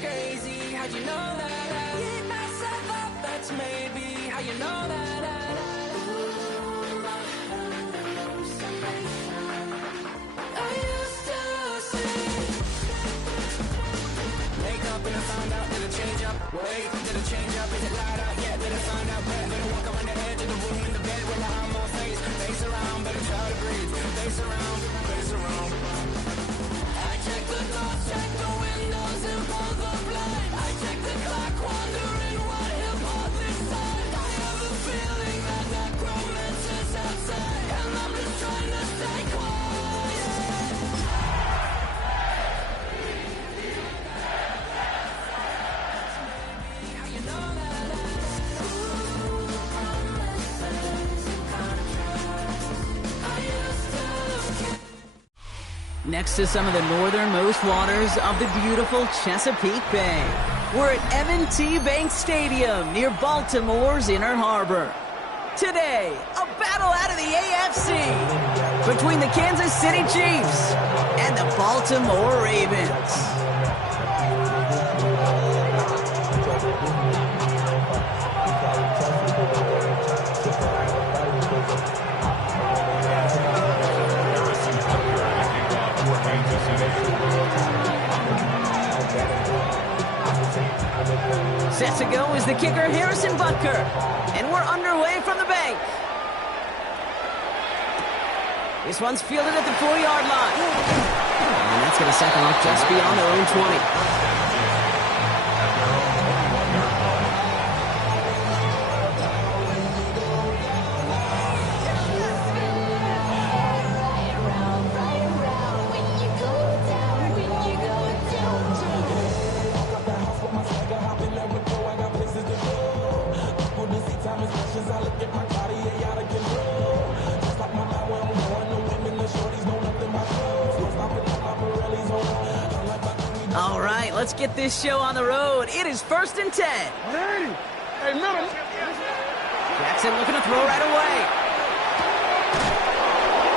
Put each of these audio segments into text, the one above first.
crazy. How'd you know that? I beat myself up, that's maybe how you know that. I used to sing. Wake up and I found out, did it change up? Wait, did it change up? Is it light out yet? Did it find out better? Better walk around the edge of the room in the bed with my arm on face. Face around, better try to breathe. Face around, face around. I check the doors, check the windows and pull the blind. I check the clock, wondering what he'll pull this time. I have a feeling that necromancer's outside, and I'm just trying to stay quiet. Next to some of the northernmost waters of the beautiful Chesapeake Bay, we're at M&T Bank Stadium near Baltimore's Inner Harbor. Today, a battle out of the AFC between the Kansas City Chiefs and the Baltimore Ravens. Set to go is the kicker, Harrison Butker. And we're underway from the bank. This one's fielded at the 4-yard line. And that's going to set them up just beyond their own 20. All right, let's get this show on the road. It is 1st and 10. Hey, middle. Jackson looking to throw right away.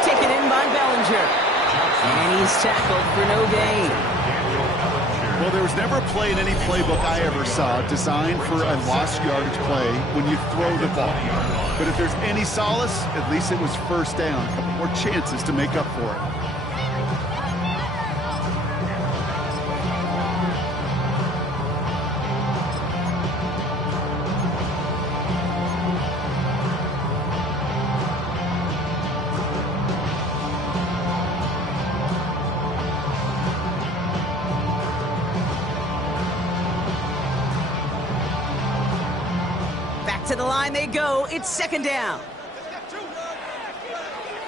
Taken in by Bellinger. And he's tackled for no gain. Well, there was never a play in any playbook I ever saw designed for a lost yardage play when you throw the ball. But if there's any solace, at least it was first down. A couple more chances to make up for it. To the line they go. It's 2nd down.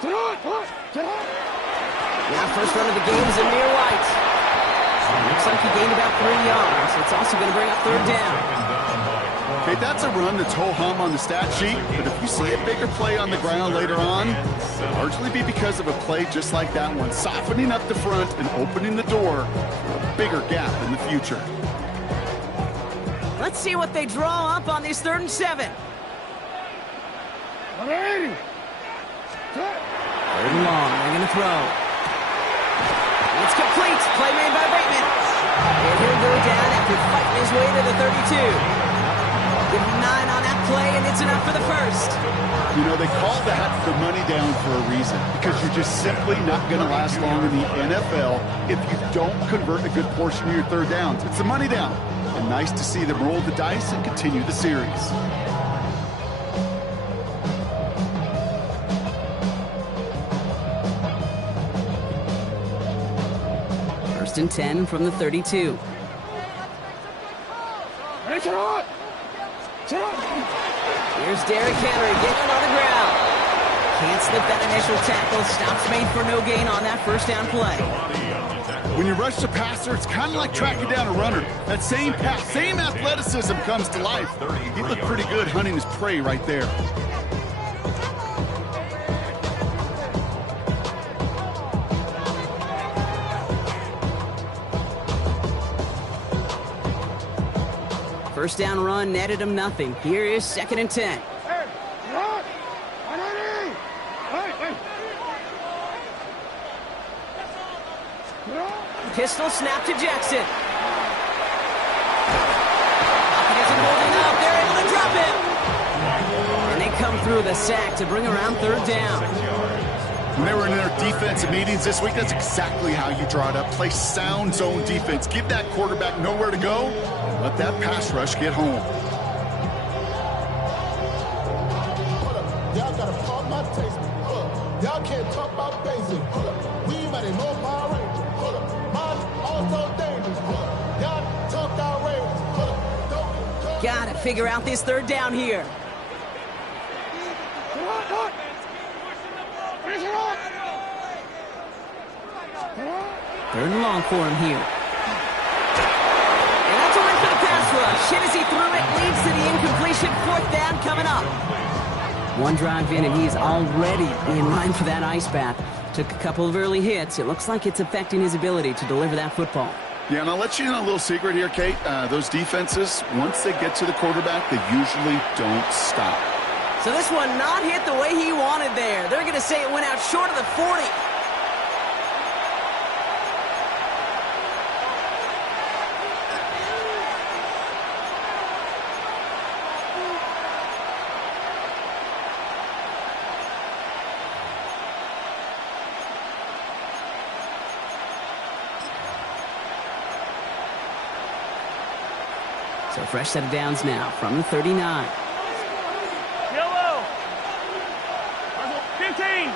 Now first run of the game is Amir White. Looks like he gained about 3 yards. It's also going to bring up 3rd down. Okay, that's a run that's ho-hum on the stat sheet, but if you see a bigger play on the ground later on, it'll largely be because of a play just like that one, softening up the front and opening the door for a bigger gap in the future. Let's see what they draw up on this 3rd and 7. 180. 3rd and long. They're going to throw. It's complete. Play made by Bateman. And he'll go down after fighting his way to the 32. Give him 9 on that play, and it's enough for the first. You know, they call that the money down for a reason, because you're just simply not going to last long in the NFL if you don't convert a good portion of your 3rd downs. It's the money down. And nice to see them roll the dice and continue the series. First and 10 from the 32. Here's Derrick Henry getting on the ground. Can't slip that initial tackle. Stops made for no gain on that 1st down play. When you rush the passer, it's kind of like tracking down a runner. That same pass, same athleticism comes to life. He looked pretty good hunting his prey right there. First down run netted him nothing. Here is 2nd and 10. Pistol snap to Jackson. the sack to bring around third down. When they were in their defensive meetings this week, that's exactly how you draw it up. Play sound zone defense. Give that quarterback nowhere to go. Let that pass rush get home. Y'all gotta pump my taste. Y'all can't talk about basic. We mighty no Power Ranger. Mine also dangerous. Y'all talk outrageous. Gotta figure out this third down here. Third and long for him here. And that's a win for the pass rush. Hit as he threw it, leads to the incompletion. Fourth down coming up. One drive in, and he's already in line for that ice bath. Took a couple of early hits. It looks like it's affecting his ability to deliver that football. Yeah, and I'll let you in a little secret here, Kate. Those defenses, once they get to the quarterback, they usually don't stop. So this one not hit the way he wanted there. They're going to say it went out short of the 40. So fresh set of downs now from the 39. Yellow. 15.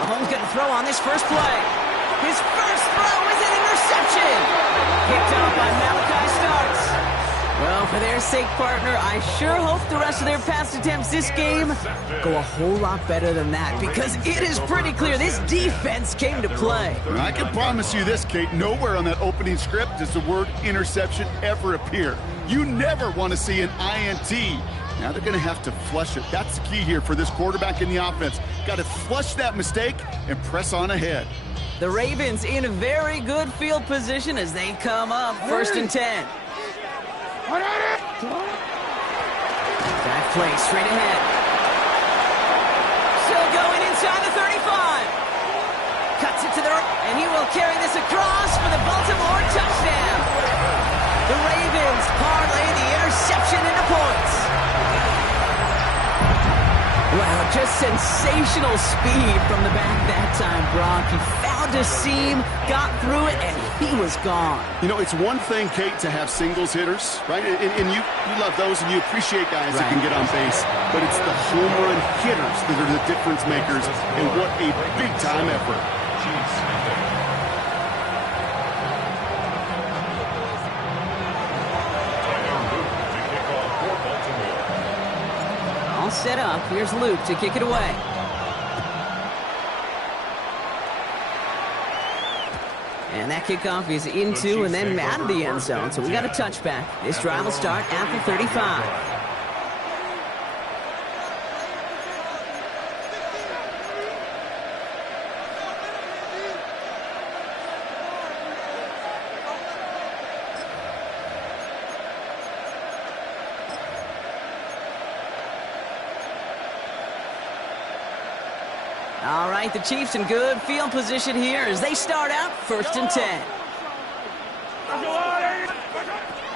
Mahomes going to throw on this first play. His first throw is an interception. Picked off by Malachi Starks. Well, for their sake, partner, I sure hope the rest of their pass attempts this game go a whole lot better than that, because it is pretty clear this defense came to play. And I can promise you this, Kate, nowhere on that opening script does the word interception ever appear. You never want to see an INT. Now they're going to have to flush it. That's the key here for this quarterback in the offense. Got to flush that mistake and press on ahead. The Ravens in a very good field position as they come up first and 10. That play straight ahead. Still going inside the 35. Cuts it to the right, and he will carry this across for the Baltimore touchdown. The Ravens parlay the interception into points. Wow, just sensational speed from the back that time, Brock. He found a seam, got through it, and he was gone. You know, it's one thing, Kate, to have singles hitters, right? And you love those, and you appreciate guys that can get on base. But it's the home run hitters that are the difference makers, and what a big-time effort. All set up. Here's Luke to kick it away. And that kickoff is into and then out of the end zone. So we got a touchback. This drive will start at the 35. All right, the Chiefs in good field position here as they start out first and 10.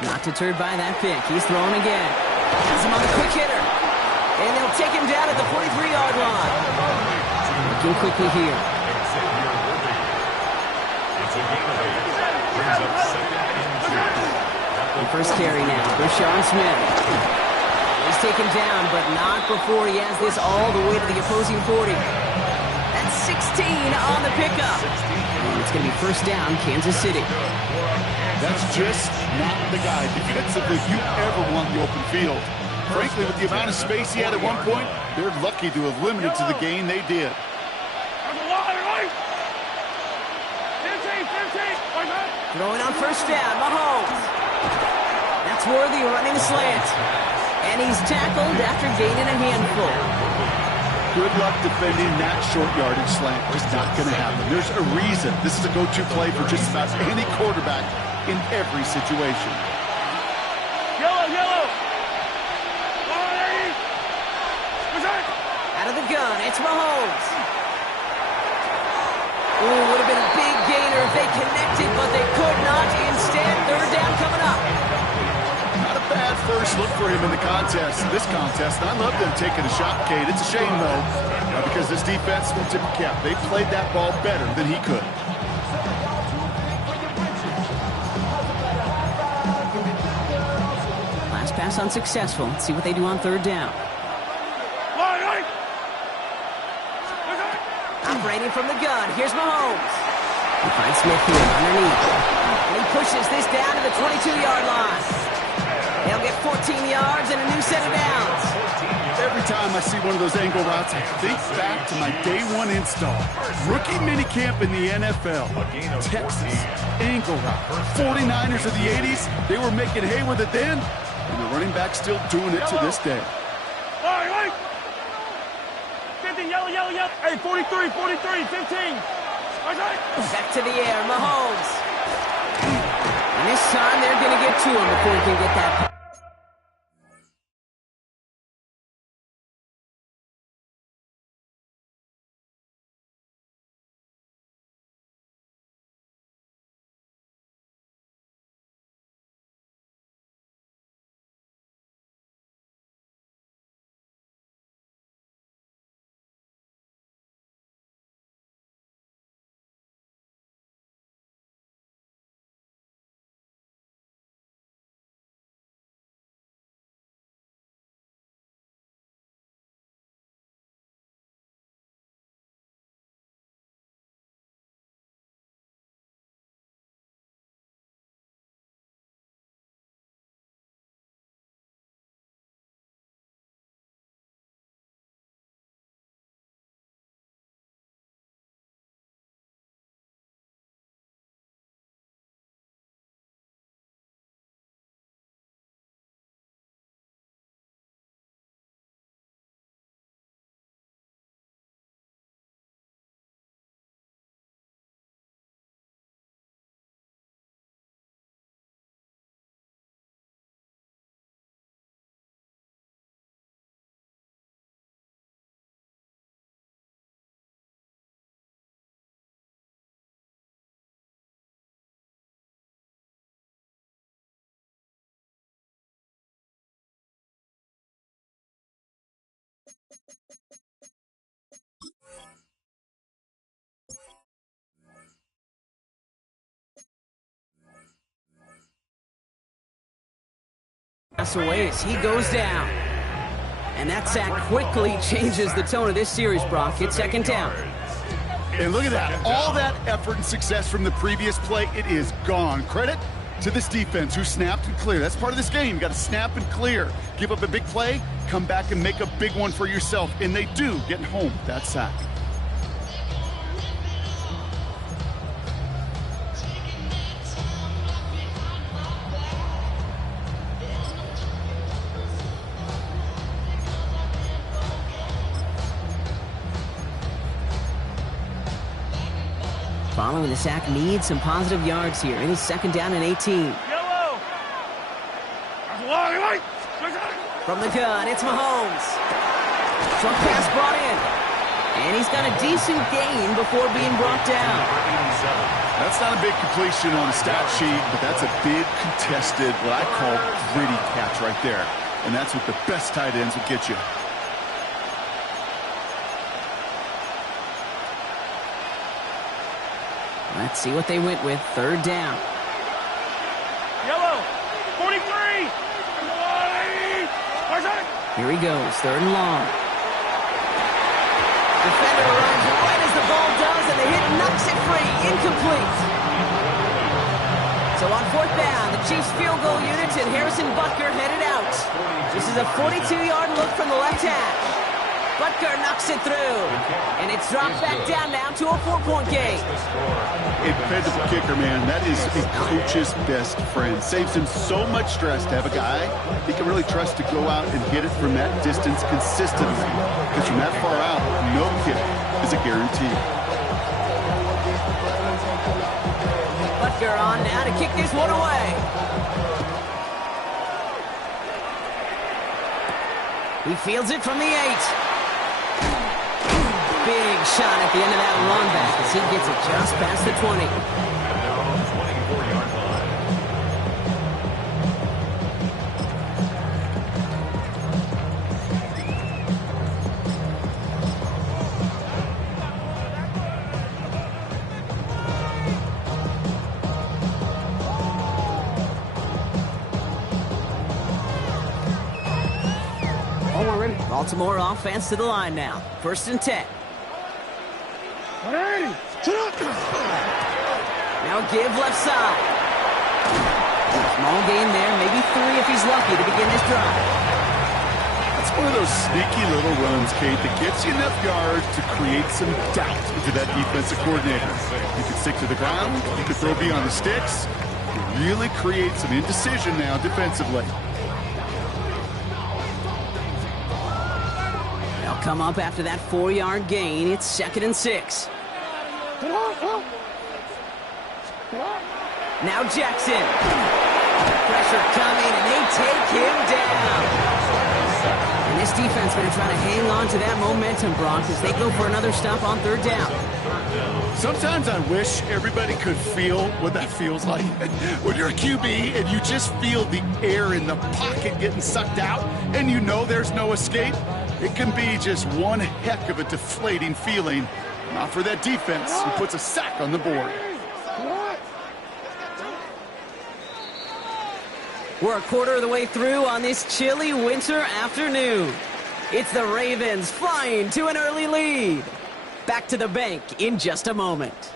Not deterred by that pick. He's throwing again. Has him on the quick hitter. And they'll take him down at the 43-yard line. Looking quickly here. The first carry now for Sean Smith. He's taken down, but not before he has this all the way to the opposing 40. 16 on the pickup. And it's going to be first down, Kansas City. That's just not the guy defensively you ever want in the open field. Frankly, with the amount of space he had at one point, they're lucky to have limited to the gain they did. Throwing on first down, Mahomes. That's Worthy running the slant. And he's tackled after gaining a handful. Good luck defending that short yardage slant. It's not going to happen. There's a reason. This is a go-to play for just about any quarterback in every situation. Yellow. Out of the gun, it's Mahomes. Ooh, would have been a big gainer if they connected, but they could not. Instead, third down coming up. Not first look for him in the this contest. And I love them taking a shot, Kate. It's a shame, though, because this defense, will tip the cap. They played that ball better than he could. Last pass unsuccessful. Let's see what they do on third down. Operating from the gun. Here's Mahomes. He finds Smith here underneath. And he pushes this down to the 22-yard line. They'll get 14 yards and a new set of downs. Every time I see one of those angle routes, I think back to my day one install. Rookie minicamp in the NFL. Texas, angle route. 49ers of the 80s, they were making hay with it then, and the running back's still doing it to this day. Yellow. Hey, 43, 15. Back to the air, Mahomes. And this time they're going to get to him before he can get that. Pass away as he goes down. And that sack quickly changes the tone of this series, Brock. It's second down. And look at that. All that effort and success from the previous play, it is gone. Credit to this defense who snapped and cleared. That's part of this game. You got to snap and clear. Give up a big play, come back and make a big one for yourself. And they do, getting home with that sack. Following the sack needs some positive yards here. It is second down and 18. From the gun, it's Mahomes. Short pass brought in. And he's got a decent gain before being brought down. That's not a big completion on the stat sheet, but that's a big contested, what I call gritty catch right there. And that's what the best tight ends will get you. Let's see what they went with. Third down. Yellow, 43. Here he goes, third and long. Defender runs right as the ball does, and the hit knocks it free. Incomplete. So on fourth down, the Chiefs field goal unit and Harrison Butker headed out. This is a 42-yard look from the left hash. Butker knocks it through, and it's dropped back down now to a 4-point game. A dependable kicker, man. That is a coach's best friend. Saves him so much stress to have a guy he can really trust to go out and hit it from that distance consistently. Because from that far out, no kick is a guarantee. Butker on now to kick this one away. He fields it from the 8. Big shot at the end of that run back as he gets it just past the 20. Baltimore offense to the line now. 1st and 10. Now give left side. Small gain there, maybe 3 if he's lucky to begin this drive. That's one of those sneaky little runs, Kate, that gets you enough yards to create some doubt into that defensive coordinator. You can stick to the ground, you can throw beyond the sticks, you really create some indecision now defensively. They'll come up after that 4-yard gain. It's 2nd and 6. Now Jackson. Pressure coming, and they take him down. And this defense going to try to hang on to that momentum, Brock, as they go for another stop on 3rd down. Sometimes I wish everybody could feel what that feels like. When you're a QB and you just feel the air in the pocket getting sucked out and you know there's no escape, it can be just one heck of a deflating feeling. Not for that defense who puts a sack on the board. We're a quarter of the way through on this chilly winter afternoon. It's the Ravens flying to an early lead. Back to the bank in just a moment.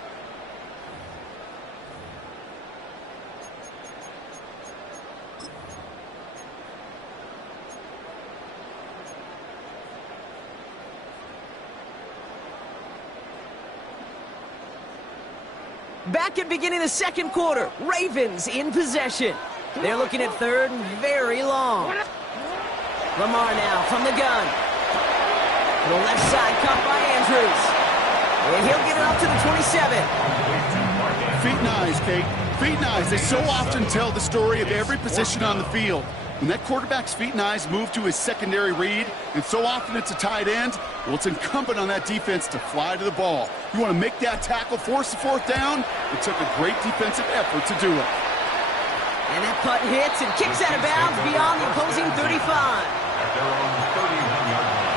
Back at beginning of the 2nd quarter, Ravens in possession. They're looking at 3rd and very long. Lamar now from the gun. To the left side, caught by Andrews. And he'll get it up to the 27. Feet and eyes, Kate. Feet and eyes. They so often tell the story of every position on the field. When that quarterback's feet and eyes move to his secondary read, and so often it's a tight end, well, it's incumbent on that defense to fly to the ball. You want to make that tackle, force the 4th down? It took a great defensive effort to do it. And that punt hits and kicks out of bounds beyond the opposing 35. At their own 31-yard line.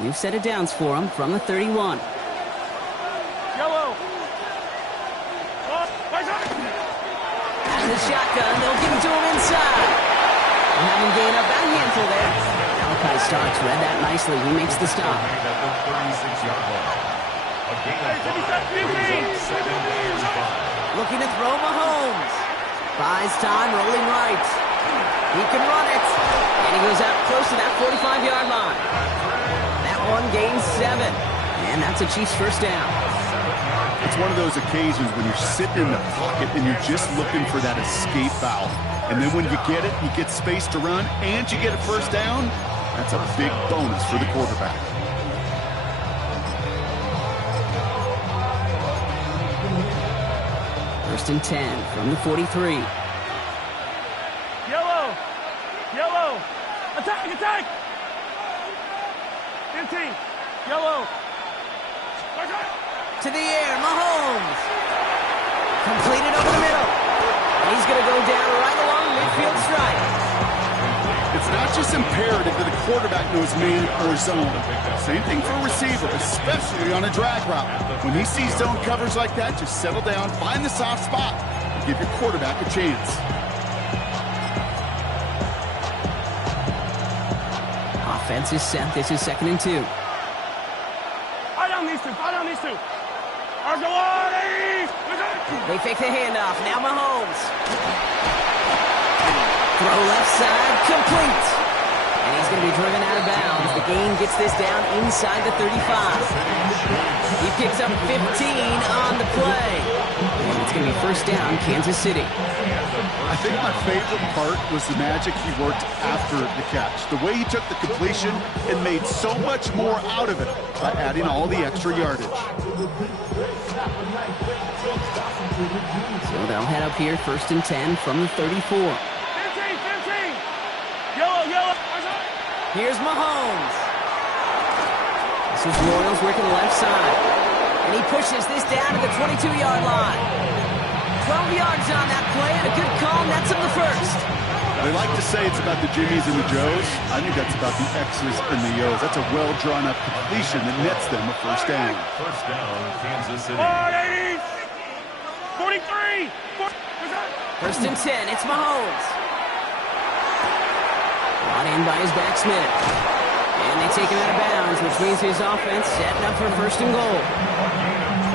New set of downs for him from the 31. Yellow. Out of the shotgun, they'll give it to him inside. And having gained up that handful there. Malachi Starks read that nicely. He makes the stop. At the 36-yard line. A gain of 7 Looking to throw Mahomes. Buys time, rolling right. He can run it. And he goes out close to that 45-yard line. One gains 7, and that's a Chiefs 1st down. It's one of those occasions when you're sitting in the pocket and you're just looking for that escape valve. And then when you get it, you get space to run, and you get a 1st down. That's a big bonus for the quarterback. First and 10 from the 43. Yellow. Yellow. Attack, attack. 15. Yellow. To the air, Mahomes. Completed over the middle. And he's going to go down right along midfield stripe. It's not just imperative that the quarterback knows man or zone. Same thing for a receiver, especially on a drag route. When he sees zone coverage like that, just settle down, find the soft spot, and give your quarterback a chance. Offense is set. This is 2nd and 2. Fire down these two. Fire down these two. They fake the handoff. Now Mahomes. Throw left side, complete. And he's going to be driven out of bounds. The gain gets this down inside the 35. He picks up 15 on the play. And it's going to be 1st down, Kansas City. I think my favorite part was the magic he worked after the catch. The way he took the completion and made so much more out of it by adding all the extra yardage. So they'll head up here, 1st and 10 from the 34. 15. Yellow, yellow. Here's Mahomes. This is Royals working the left side. And he pushes this down to the 22-yard line. 12 yards on that play, and a good call nets him the first. They like to say it's about the Jimmies and the Joes. I think that's about the X's and the O's. That's a well-drawn-up completion that nets them a first down. First down, Kansas City. 43! First and 10, it's Mahomes. Brought in by his back Smith. And they take him out of bounds, which means his offense setting up for first and goal.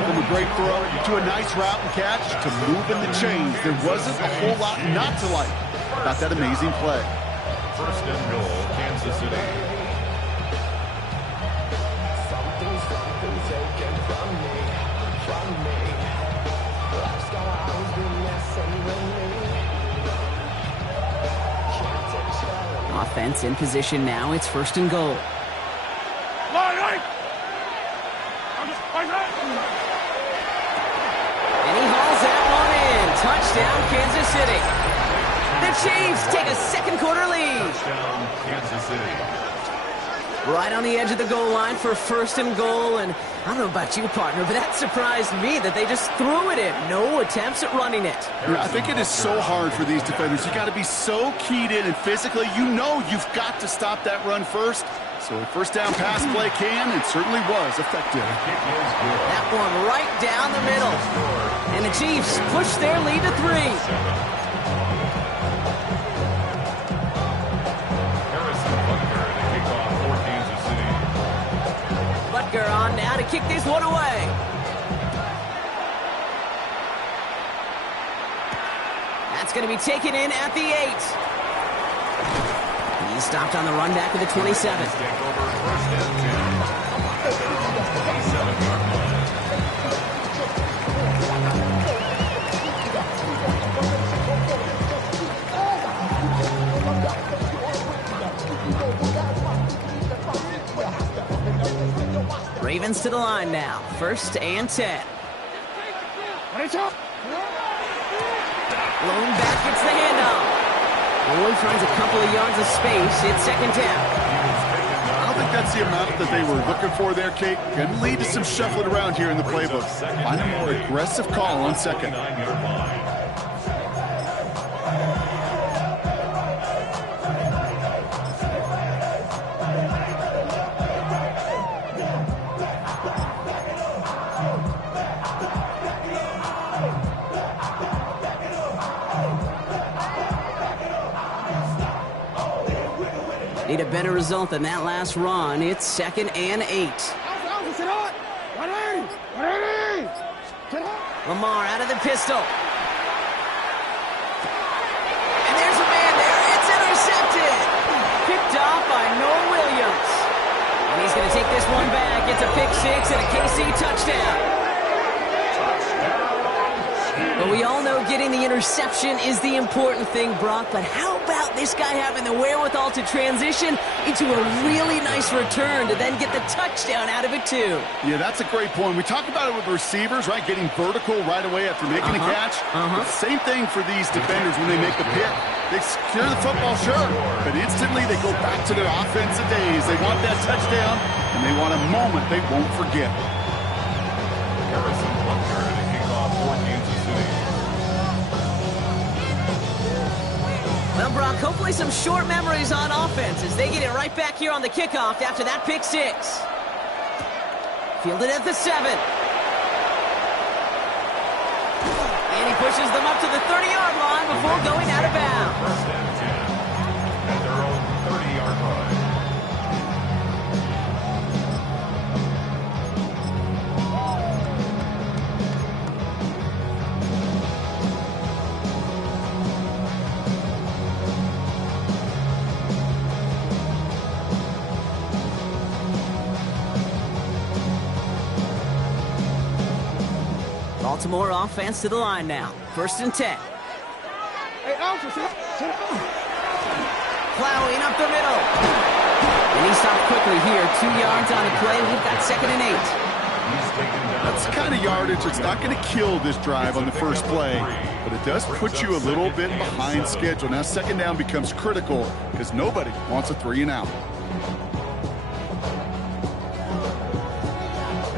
From a great throw to a nice route and catch to moving the chains. There wasn't a whole lot not to like about that amazing play. First and goal, Kansas City. Something's taken from me. Life's got always been messing with me. Can't take challenge. Offense in position now. It's first and goal. And he hauls that one in. Touchdown, Kansas City. The Chiefs take a second quarter lead. Touchdown, Kansas City. Right on the edge of the goal line for first and goal. And I don't know about you, partner, but that surprised me that they just threw it in. No attempts at running it. Yeah, I think it is so hard for these defenders. You got to be so keyed in and physically, you know you've got to stop that run first. So a first down pass play can and certainly was effective. That one right down the middle. And the Chiefs push their lead to 3. Harrison Butker to kick off for Kansas City. Butker on now to kick this one away. That's going to be taken in at the 8. He stopped on the run back of the 27. Take over first and 10. At their own 27-yard line. Ravens to the line now. First and 10. Lone back gets the handoff. Only finds a couple of yards of space. It's second down. I don't think that's the amount that they were looking for there, Kate. Can lead to some shuffling around here in the playbook. Find a more aggressive call on second. 9-yard line. Need a better result than that last run. It's second and 8. Lamar out of the pistol. And there's a man there. It's intercepted. Picked off by Noah Williams. And he's going to take this one back. It's a pick 6 and a KC touchdown. But we all know getting the interception is the important thing, Brock. But how about this guy having the wherewithal to transition into a really nice return to then get the touchdown out of it, too? Yeah, that's a great point. We talk about it with receivers, right? Getting vertical right away after making a catch. Same thing for these defenders when they make a pick. They secure the football, sure, but instantly they go back to their offensive days. They want that touchdown, and they want a moment they won't forget. Harrison Butker to kick off for Kansas City. Well, Brock, hopefully some short memories on offense as they get it right back here on the kickoff after that pick 6. Fielded at the 7. And he pushes them up to the 30-yard line before going out of bounds. First and 10. At their own 30-yard line. Baltimore offense to the line now. First and 10. Plowing up the middle. And he stopped quickly here. 2 yards on the play. We've got second and 8. That's the kind of yardage that's not going to kill this drive on the first play, but it does put you a little bit behind schedule. Now second down becomes critical because nobody wants a 3 and out.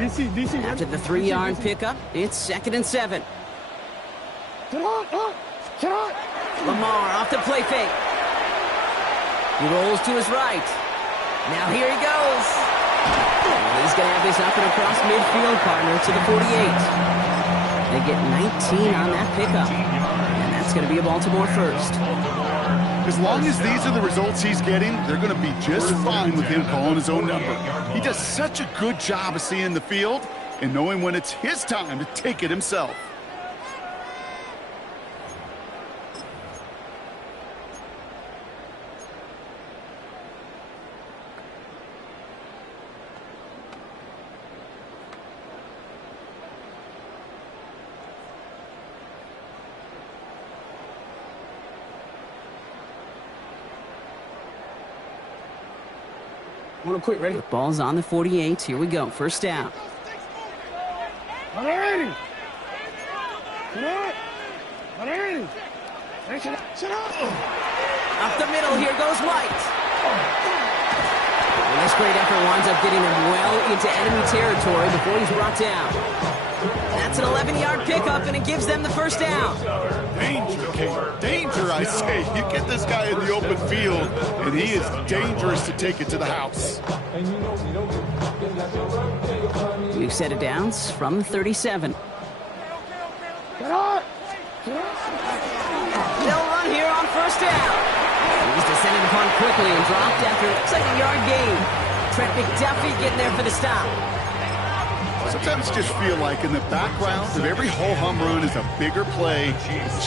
After the 3-yard pickup, it's 2nd and 7. Lamar off the play fake. He rolls to his right. Now here he goes. He's going to have this up and across midfield, partner, to the 48. They get 19 on that pickup. And that's going to be a Baltimore first. As long as these are the results he's getting, they're going to be just fine with him calling his own number. He does such a good job of seeing the field and knowing when it's his time to take it himself. Wanna quit, ready? Ball's on the 48. Here we go. First down. Ready. Up the middle, here goes White. And this great effort winds up getting him well into enemy territory before he's brought down. That's an 11-yard pickup, and it gives them the first down. Danger, Kate. Danger, I say. You get this guy in the open field, and he is dangerous to take it to the house. We've set it downs from the 37. They'll run here on first down. He's descended upon quickly and dropped after a 2nd-yard gain. Trent McDuffie getting there for the stop. Sometimes just feel like in the background of every ho-hum run is a bigger play.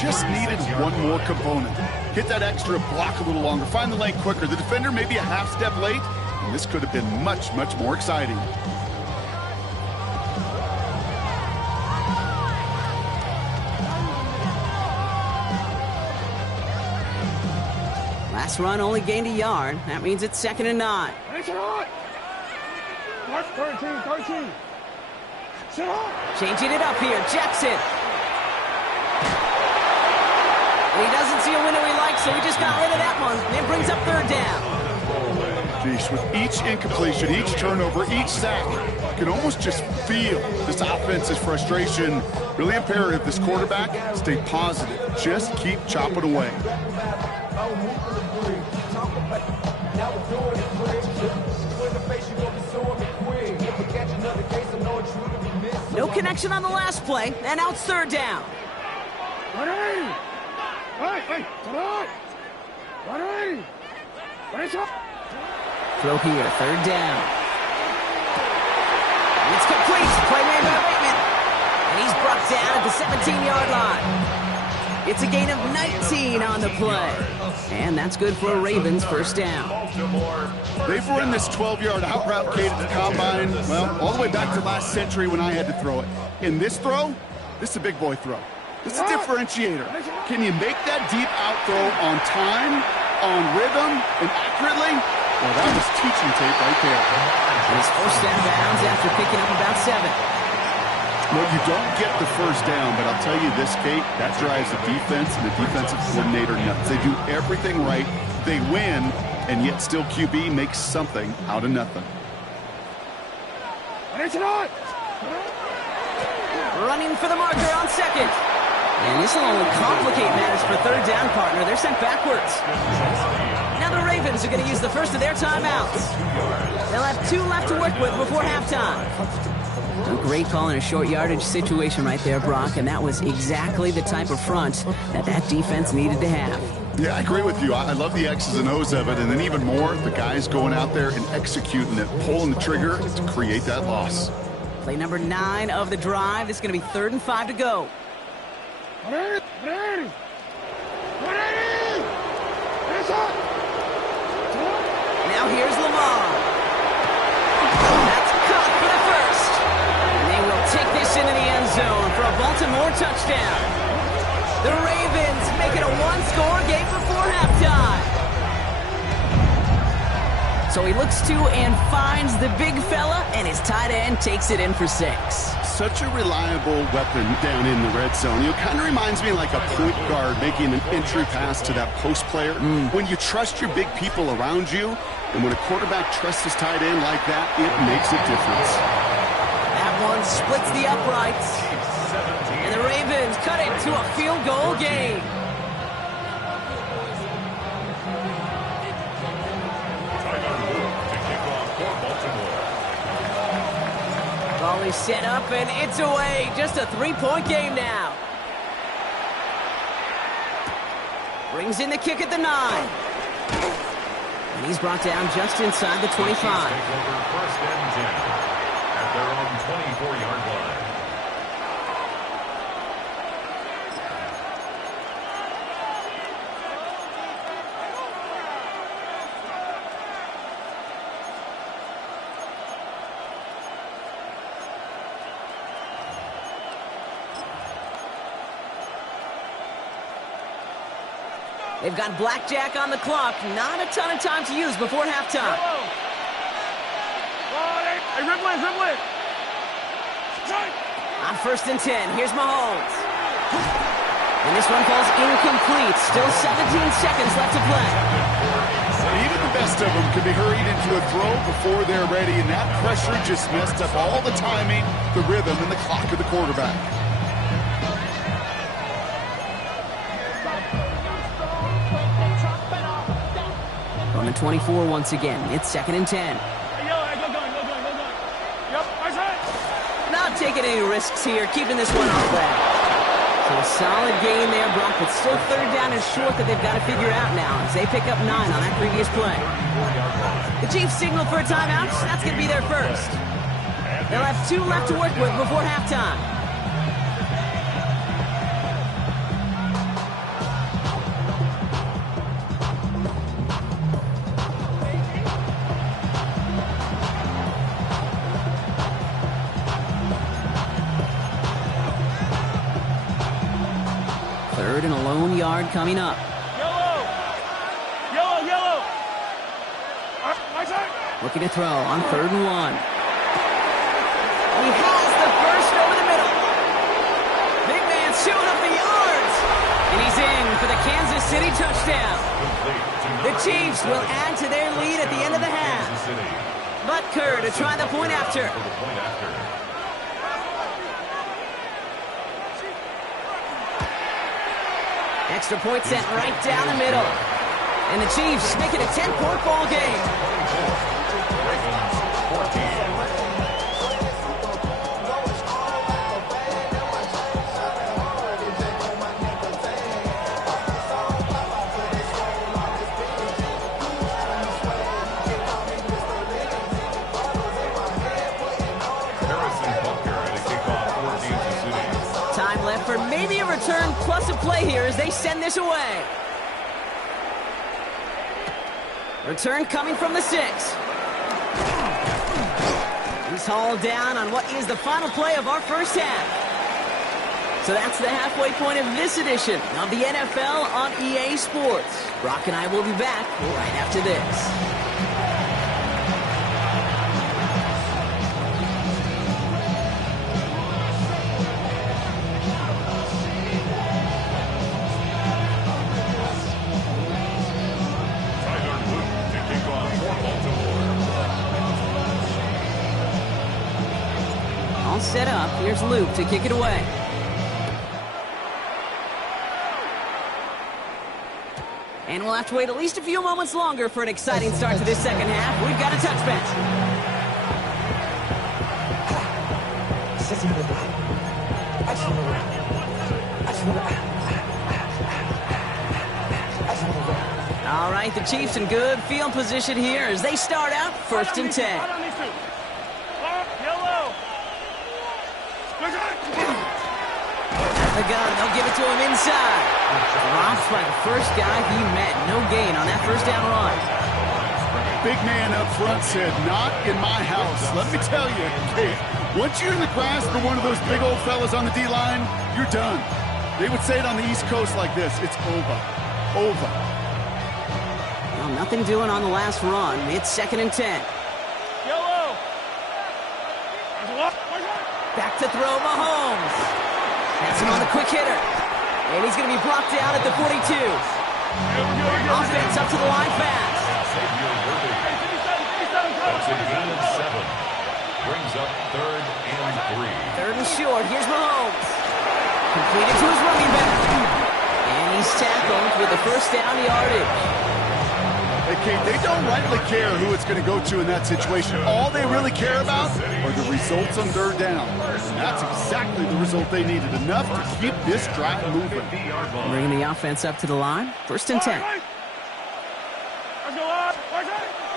Just needed one more component. Hit that extra block a little longer. Find the lane quicker. The defender may be a half step late, and this could have been much, much more exciting. Last run only gained a yard. That means it's 2nd and 9. 13. Changing it up here, Jackson. And he doesn't see a window he likes, so he just got rid of that one. And it brings up 3rd down. Jeez, with each incompletion, each turnover, each sack, you can almost just feel this offense's frustration. Really imperative this quarterback stay positive. Just keep chopping away. No connection on the last play, and now it's 3rd down. Throw here, 3rd down. It's complete. Play made by Waitman. And he's brought down at the 17-yard line. It's a gain of 19 on the play. And that's good for a Ravens first down. They've run this 12-yard out route, Kate, at the combine, well, all the way back to last century when I had to throw it. In this throw, this is a big boy throw. This is a differentiator. Can you make that deep out throw on time, on rhythm, and accurately? Well, that was teaching tape right there. And his first down bounds after picking up about 7. Well, you don't get the first down, but I'll tell you this, Kate, that drives the defense and the defensive coordinator nuts. They do everything right. They win, and yet still QB makes something out of nothing. Running for the marker on 2nd. And this will only complicate matters for 3rd down, partner. They're sent backwards. Now the Ravens are going to use the first of their timeouts. They'll have 2 left to work with before halftime. A great call in a short yardage situation right there, Brock, and that was exactly the type of front that defense needed to have. Yeah, I agree with you. I love the X's and O's of it, and then even more, the guys going out there and executing it, pulling the trigger to create that loss. Play number 9 of the drive. It's going to be 3rd and 5 to go. Now here's Lamar. That's caught for the first. And they will take this into the end zone for a Baltimore touchdown. The Ravens make it a 1-score game before halftime. So he looks to and finds the big fella, and his tight end takes it in for 6. Such a reliable weapon down in the red zone. It kind of reminds me like a point guard making an entry pass to that post player. When you trust your big people around you, and when a quarterback trusts his tight end like that, it makes a difference. That one splits the uprights. And the Ravens cut it to a field goal game. Ball is set up and it's away. Just a 3-point game now. Brings in the kick at the 9. And he's brought down just inside the 25. First and 10 at their own 24-yard line. They've got blackjack on the clock. Not a ton of time to use before halftime. Hey, ribble it. On 1st and 10, here's Mahomes. And this one falls incomplete. Still 17 seconds left to play. Even the best of them can be hurried into a throw before they're ready, and that pressure just messed up all the timing, the rhythm, and the clock of the quarterback. On the 24 once again, it's 2nd and 10. Hey, go going. Yep, right side. Not taking any risks here, keeping this one off that. So a solid gain there, Brock, but still 3rd down and short that they've got to figure out now as they pick up 9 on that previous play. The Chiefs signal for a timeout. That's going to be their first. They'll have 2 left to work with before halftime. Third and a lone yard coming up. Yellow. Right side. Looking to throw on 3rd and 1. He has the burst over the middle. Big man showing up the yards. And he's in for the Kansas City touchdown. The Chiefs will add to their lead at the end of the half. Butker to try the point after. Extra point sent right down the middle. And the Chiefs make it a 10-point ball game. Time left for maybe a return plus a play here as they send this away. Return coming from the 6. He's hauled down on what is the final play of our first half. So that's the halfway point of this edition of the NFL on EA Sports. Brock and I will be back right after this. Set up. Here's Luke to kick it away. And we'll have to wait at least a few moments longer for an exciting start to this second half. We've got a touchback. All right, the Chiefs in good field position here as they start out 1st and 10. The gun, they'll give it to him inside. Dropped by the first guy he met. No gain on that first down run. Big man up front said, "Not in my house." Let me tell you, Kate, once you're in the grasp of one of those big old fellas on the D-line, you're done. They would say it on the East Coast like this: it's over. Over. Well, nothing doing on the last run. It's 2nd and 10. Yellow. Back to throw Mahomes. That's him on the quick hitter. And he's going to be blocked down at the 42. Offense up to the line fast. Brings up 3rd and 3. 3rd and short. Here's Mahomes. Completed to his running back. And he's tackled with the first down yardage. Hey, Kate, they don't rightly care who it's going to go to in that situation. All they really care about are the results on 3rd down. And that's exactly the result they needed. Enough to keep this drive moving. Bringing the offense up to the line. 1st and 10. Let's go on.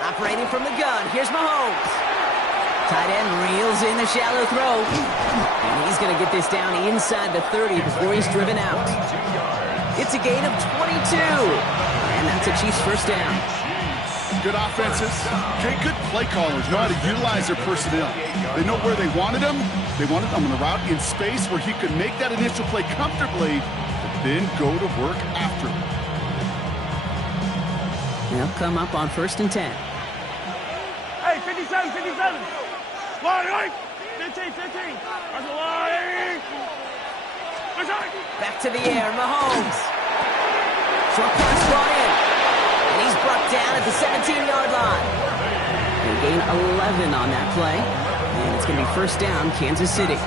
Operating from the gun. Here's Mahomes. Tight end reels in the shallow throw. And he's going to get this down inside the 30 before he's driven out. It's a gain of 22. And that's a Chiefs first down. Good offenses. Okay, good play callers know how to utilize their personnel. They know where they wanted them. They wanted them on a route in space where he could make that initial play comfortably, but then go to work after it. They'll come up on 1st and 10. Hey, 57, 57. Line, 15, 15. That's a line. Back to the air, Mahomes. Short pass brought in. And he's brought down at the 17-yard line. They gain 11 on that play. And it's going to be first down, Kansas City.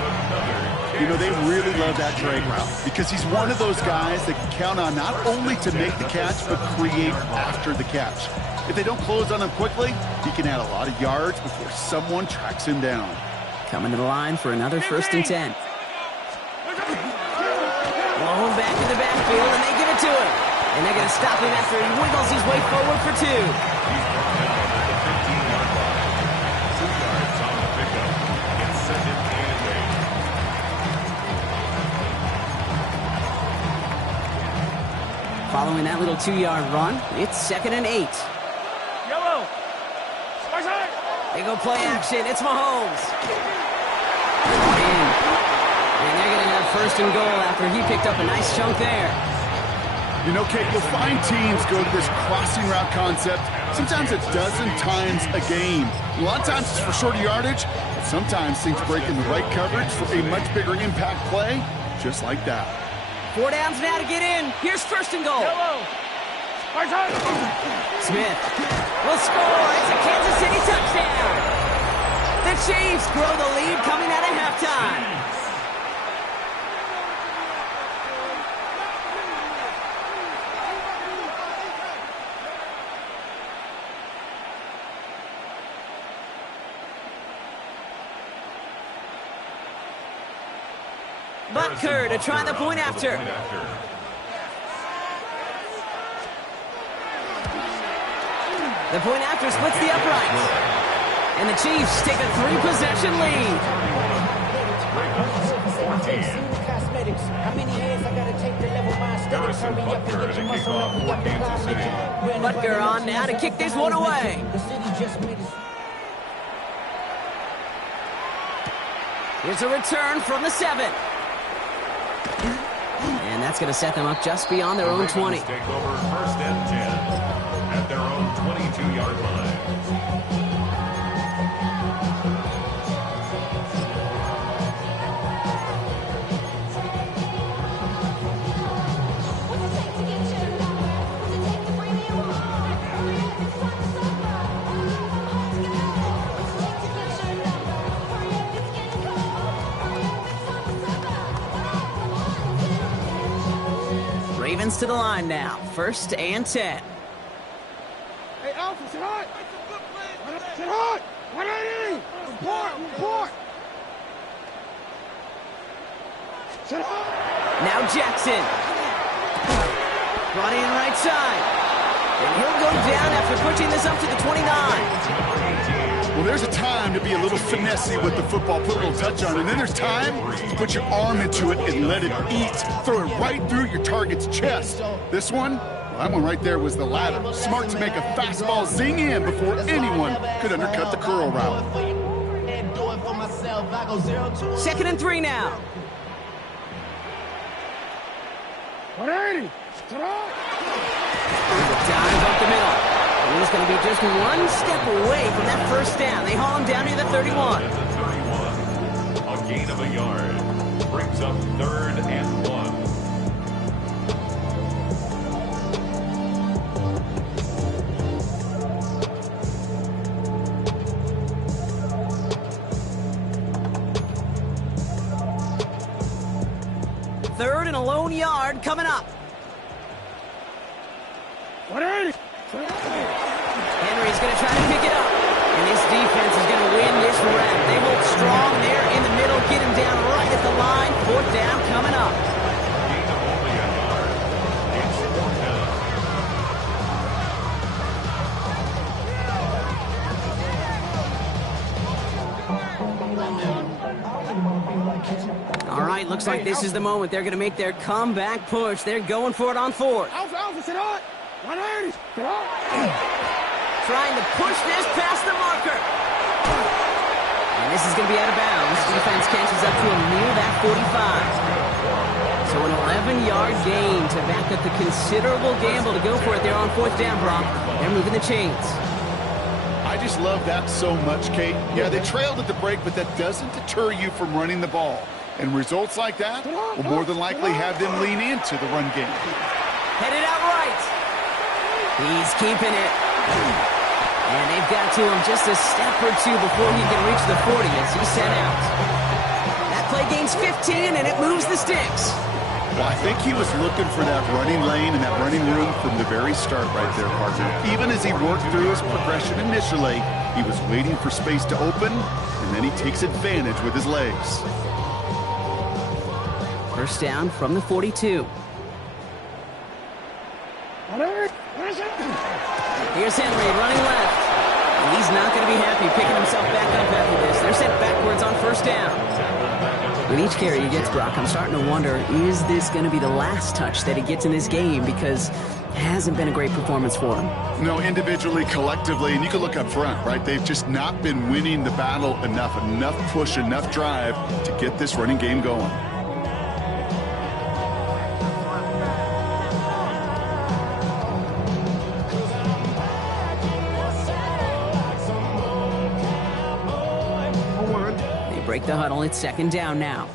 You know, they really love that drag route because he's one of those guys that can count on not only to make the catch, but create after the catch. If they don't close on him quickly, he can add a lot of yards before someone tracks him down. Coming to the line for another 1st and 10. Blown back in the backfield, and they give it to him. And they're going to stop him after he wiggles his way forward for 2. He's brought down at the 15-yard line. 2 yards on the pickup. It's 2nd and 8. Following that little 2-yard run, it's 2nd and 8. Yellow. My side. They go play action. It's Mahomes. And they're going to have 1st and goal after he picked up a nice chunk there. You know, Kate, you'll find teams go to this crossing route concept sometimes a dozen times a game. A lot of times it's for shorter yardage, but sometimes things break in the right coverage for a much bigger impact play, just like that. 4 downs now to get in. Here's 1st and goal. Yellow. My side. Smith will score. It's a Kansas City touchdown. The Chiefs grow the lead coming out of halftime. Butker to try the point after. The point after splits the uprights. And the Chiefs take a 3-possession lead. Butker on now to kick this one away. Here's a return from the 7. And that's going to set them up just beyond their own 20. Take over 1st and 10 at their own 22-yard line. Ravens to the line now. 1st and 10. Hey, Alpha, sit hot. Sit hot. 180. Report. Sit hot. Now Jackson. Brought in right side. And he'll go down after pushing this up to the 29. Well, there's a time to be a little finessey with the football, put a little touch on it. And then there's time to put your arm into it and let it eat. Throw it right through your target's chest. This one, well, that one right there was the latter. Smart to make a fastball zing in before anyone could undercut the curl route. 2nd and 3 now. 180. Sit hot. Dive up the middle. And he's going to be just one step away from that 1st down. They haul him down near the 31. At the 31. A gain of a yard. Brings up 3rd and 1. and a lone yard coming up. 180. Henry's going to try to pick it up. And this defense is going to win this round. They hold strong there in the middle, get him down right at the line. 4th down coming up. Gain of only a yard. It's 4th down. All right, looks like this is the moment. They're going to make their comeback push. They're going for it on 4th. Alpha, sit on. 180. Sit on. Trying to push this past the marker. And this is going to be out of bounds. Defense catches up to him near that 45. So an 11-yard gain to back up the considerable gamble to go for it there on 4th down, Brock. They're moving the chains. I just love that so much, Kate. Yeah, they trailed at the break, but that doesn't deter you from running the ball. And results like that will more than likely have them lean into the run game. Headed out right. He's keeping it. And they've got to him just a step or two before he can reach the 40 as he's sent out. That play gains 15, and it moves the sticks. Well, I think he was looking for that running lane and that running room from the very start right there, partner. Even as he worked through his progression initially, he was waiting for space to open, and then he takes advantage with his legs. 1st down from the 42. Here's Henry running left. And he's not going to be happy picking himself back up after this. They're sent backwards on 1st down. With each carry he gets, Brock, I'm starting to wonder, is this going to be the last touch that he gets in this game? Because it hasn't been a great performance for him. No, individually, collectively, and you can look up front, right? They've just not been winning the battle enough push, enough drive to get this running game going. Break the huddle. It's 2nd down now.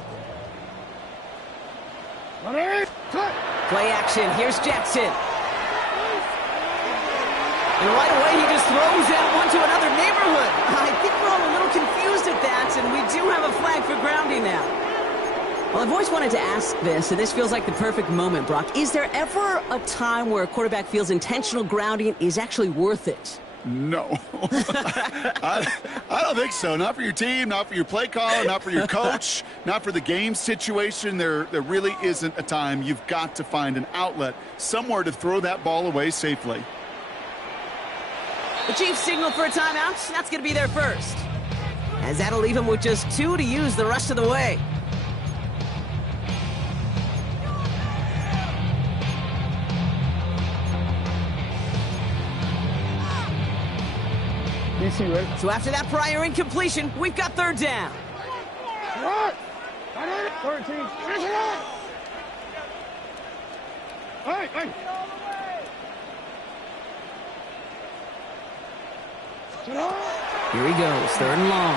Play action. Here's Jackson. And right away, he just throws that one to another neighborhood. I think we're all a little confused at that, and we do have a flag for grounding now. Well, I've always wanted to ask this, and this feels like the perfect moment, Brock. Is there ever a time where a quarterback feels intentional grounding is actually worth it? No. I don't think so. Not for your team, not for your play caller, not for your coach, not for the game situation. There really isn't a time. You've got to find an outlet, somewhere to throw that ball away safely. The Chiefs signal for a timeout. That's going to be their first. As that'll leave him with just 2 to use the rest of the way. So after that prior incompletion, we've got 3rd down. 13. Hey. Here he goes, 3rd and long.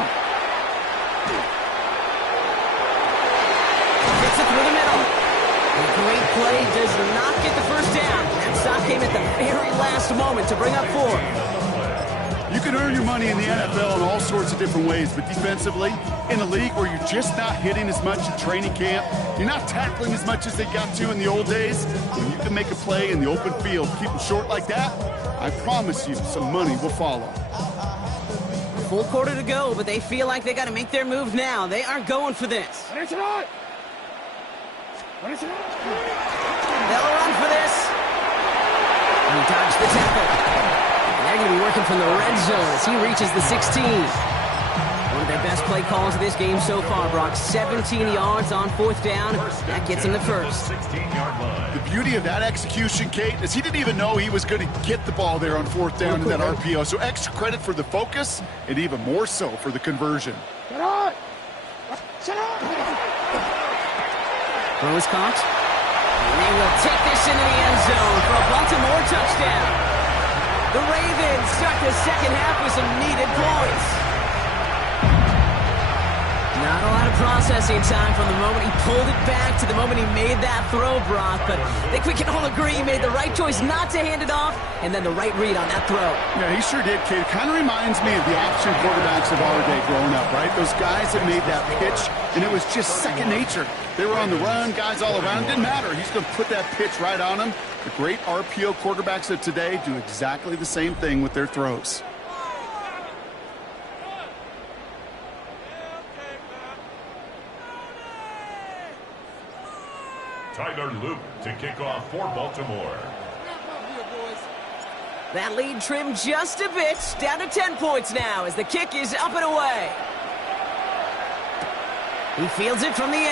Gets it through the middle. A great play does not get the 1st down. That stop came at the very last moment to bring up 4. You can earn your money in the NFL in all sorts of different ways, but defensively, in a league where you're just not hitting as much in training camp, you're not tackling as much as they got to in the old days, when you can make a play in the open field, keep them short like that, I promise you some money will follow. Full quarter to go, but they feel like they got to make their move now. They are going for this. They'll run for this. He dodged the tackle. They're going to be working from the red zone as he reaches the 16. One of their best play calls of this game so far, Brock. 17 yards on 4th down. That gets him the first. 16-yard line. The beauty of that execution, Kate, is he didn't even know he was going to get the ball there on 4th down in that RPO. So extra credit for the focus and even more so for the conversion. Throw is caught. And they will take this into the end zone for a Baltimore touchdown. The Ravens start the second half with some needed points. Not a lot of processing time from the moment he pulled it back to the moment he made that throw, Brock. But I think we can all agree he made the right choice not to hand it off, and then the right read on that throw. Yeah, he sure did, kid. Kind of reminds me of the option quarterbacks of our day growing up, right? Those guys that made that pitch, and it was just second nature. They were on the run, guys all around. Didn't matter. He's going to put that pitch right on them. The great RPO quarterbacks of today do exactly the same thing with their throws. Tyler Luke to kick off for Baltimore. That lead trimmed just a bit, down to 10 points now as the kick is up and away. He fields it from the 8.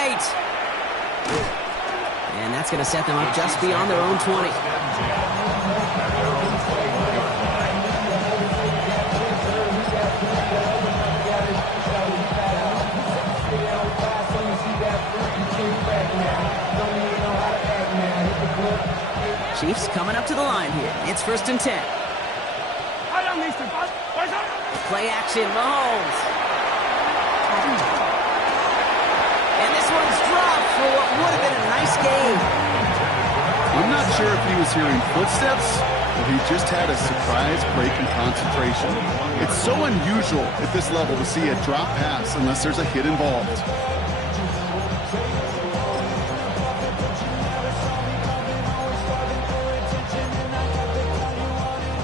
And that's going to set them up just beyond their own 20. Chiefs coming up to the line here. It's 1st and 10. Play action, Mahomes. And this one's dropped for what would have been a nice game. I'm not sure if he was hearing footsteps or he just had a surprise break in concentration. It's so unusual at this level to see a drop pass unless there's a hit involved.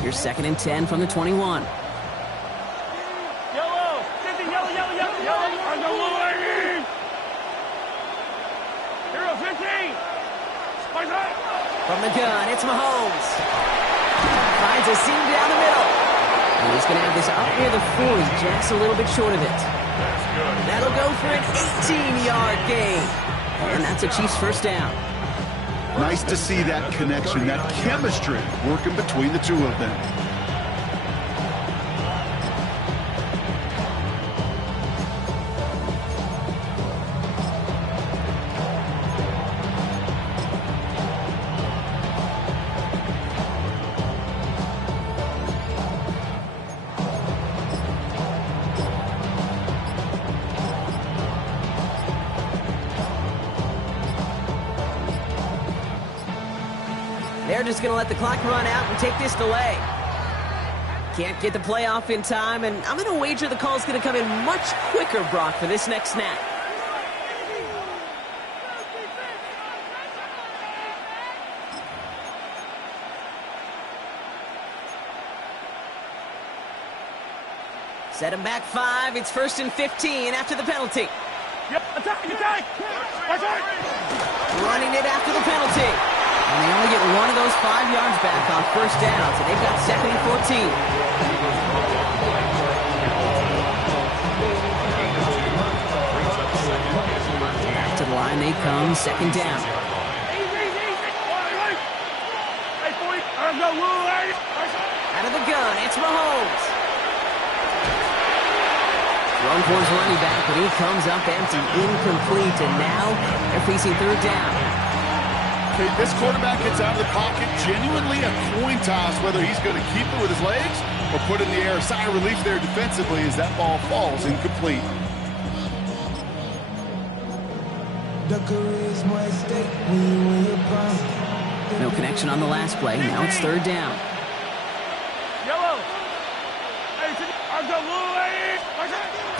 Here's 2nd and 10 from the 21. Yellow! 50, yellow, yellow, yellow, yellow! Hero 15! From the gun, it's Mahomes. Finds a seam down the middle. And he's going to have this up near the 40, just a little bit short of it. That'll go for an 18-yard gain. And that's a Chiefs first down. Nice to see that connection, that chemistry working between the two of them. They're just going to let the clock run out and take this delay. Can't get the play off in time, and I'm going to wager the call's going to come in much quicker, Brock, for this next snap. Set him back 5. It's 1st and 15 after the penalty. Yep, attack, attack! Running it after the penalty. And they only get one of those 5 yards back on first down, so they've got 2nd and 14. Back to the line they come, 2nd down. Out of the gun, it's Mahomes. Thrown towards running back, but he comes up empty, incomplete, and now they're facing 3rd down. This quarterback gets out of the pocket, genuinely a coin toss whether he's going to keep it with his legs or put it in the air. Sigh of relief there defensively as that ball falls incomplete. No connection on the last play. Now it's 3rd down. Yellow!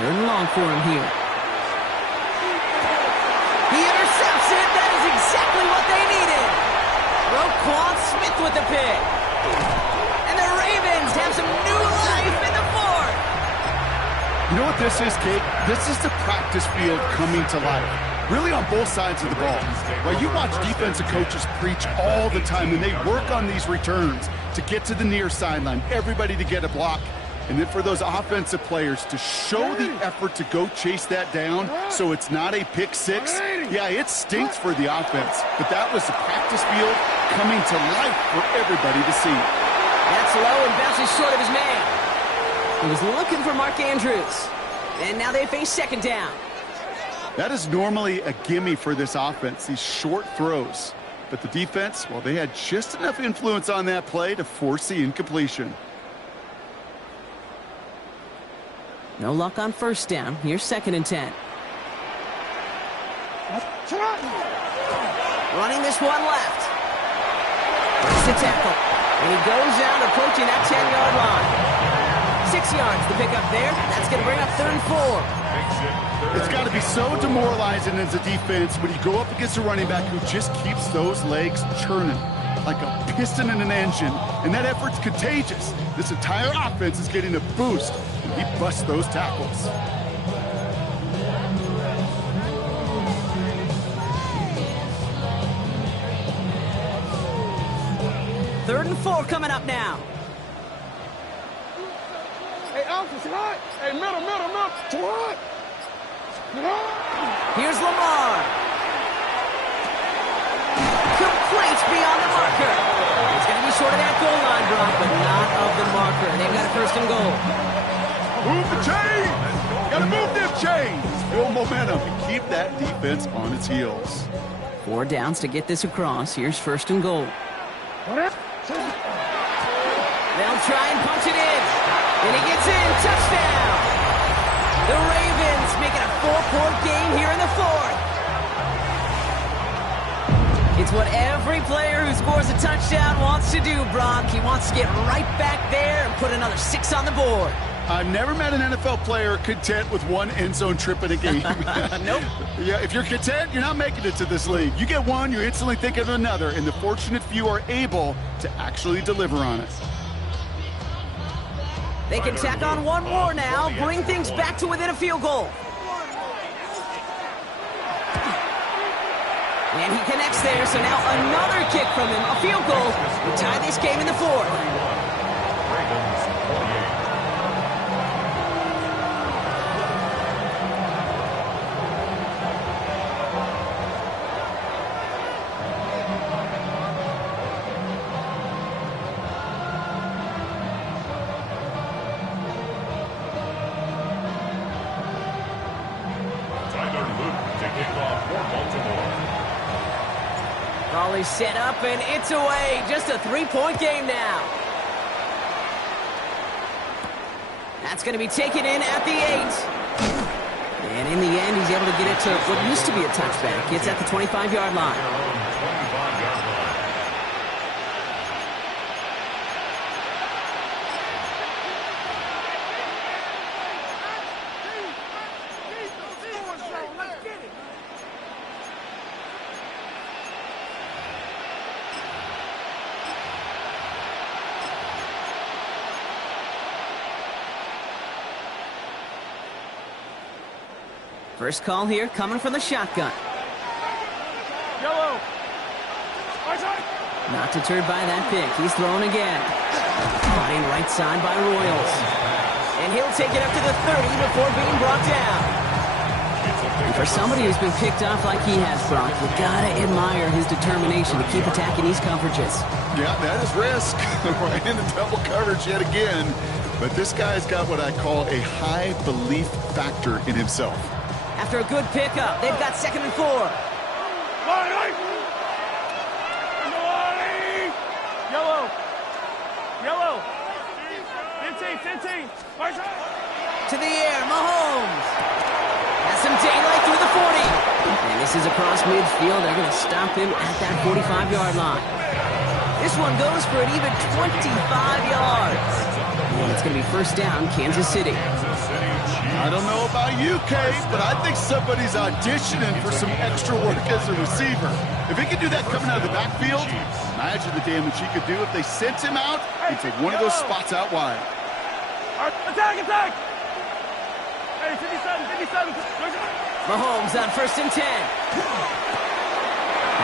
3rd and long for him here. He intercepts it. That is exactly what they needed. Roquan Smith with the pick. And the Ravens have some new life in the 4th. You know what this is, Kate? This is the practice field coming to life. Really on both sides of the ball. Well, you watch defensive coaches preach all the time, and they work on these returns to get to the near sideline, everybody to get a block. And then for those offensive players to show the effort to go chase that down so it's not a pick 6. Yeah, it stinks for the offense, but that was the practice field coming to life for everybody to see. That's low and bounces short of his man. He was looking for Mark Andrews. And now they face 2nd down. That is normally a gimme for this offense, these short throws. But the defense, well, they had just enough influence on that play to force the incompletion. No luck on first down. Here's 2nd and 10. Running this one left. Breaks the tackle. And he goes down approaching that 10-yard line. 6 yards to pick up there. That's going to bring up 3rd and 4. It's got to be so demoralizing as a defense when you go up against a running back who just keeps those legs churning like a piston in an engine. And that effort's contagious. This entire offense is getting a boost when he busts those tackles. Third and 4 coming up now. Hey, Alpha, it's hot. Hey, middle. Too hot. Here's Lamar. Complete beyond the marker. It's going to be short of that goal line drop, but not of the marker. They've got a 1st and goal. Move the chains! Gotta move them chains! Build momentum and keep that defense on its heels. 4 downs to get this across. Here's 1st and goal. They'll try and punch it in. And he gets in. Touchdown! The Ravens making a 4-point game here in the 4th. It's what every player who scores a touchdown wants to do, Brock. He wants to get right back there and put another 6 on the board. I've never met an NFL player content with one end zone trip in a game. Nope. Yeah, if you're content, you're not making it to this league. You get one, you instantly think of another, and the fortunate few are able to actually deliver on it. They can tack on one more now, bring things back to within a field goal. And he connects there, so now another kick from him, a field goal, to tie this game in the 4th. Raleigh set up, and it's away. Just a 3-point game now. That's going to be taken in at the 8. And in the end, he's able to get it to what used to be a touchback. It's at the 25-yard line. First call here coming from the shotgun. Yellow. Not deterred by that pick. He's thrown again. Caught right side by Royals. And he'll take it up to the 30 before being brought down. And for somebody who's been picked off like he has, Brock, you gotta admire his determination to keep attacking these coverages. Yeah, that is risk. Right in the double coverage yet again. But this guy's got what I call a high belief factor in himself. After a good pickup, they've got 2nd and 4. Yellow. 15. To the air, Mahomes. Has some daylight through the 40. And this is across midfield. They're going to stop him at that 45-yard line. This one goes for an even 25 yards. And it's going to be 1st down, Kansas City. I don't know about you, Kate, but I think somebody's auditioning for some extra work as a receiver. If he could do that coming out of the backfield, imagine the damage he could do if they sent him out into one of those spots out wide. Attack! Hey, 57. Mahomes on 1st and 10.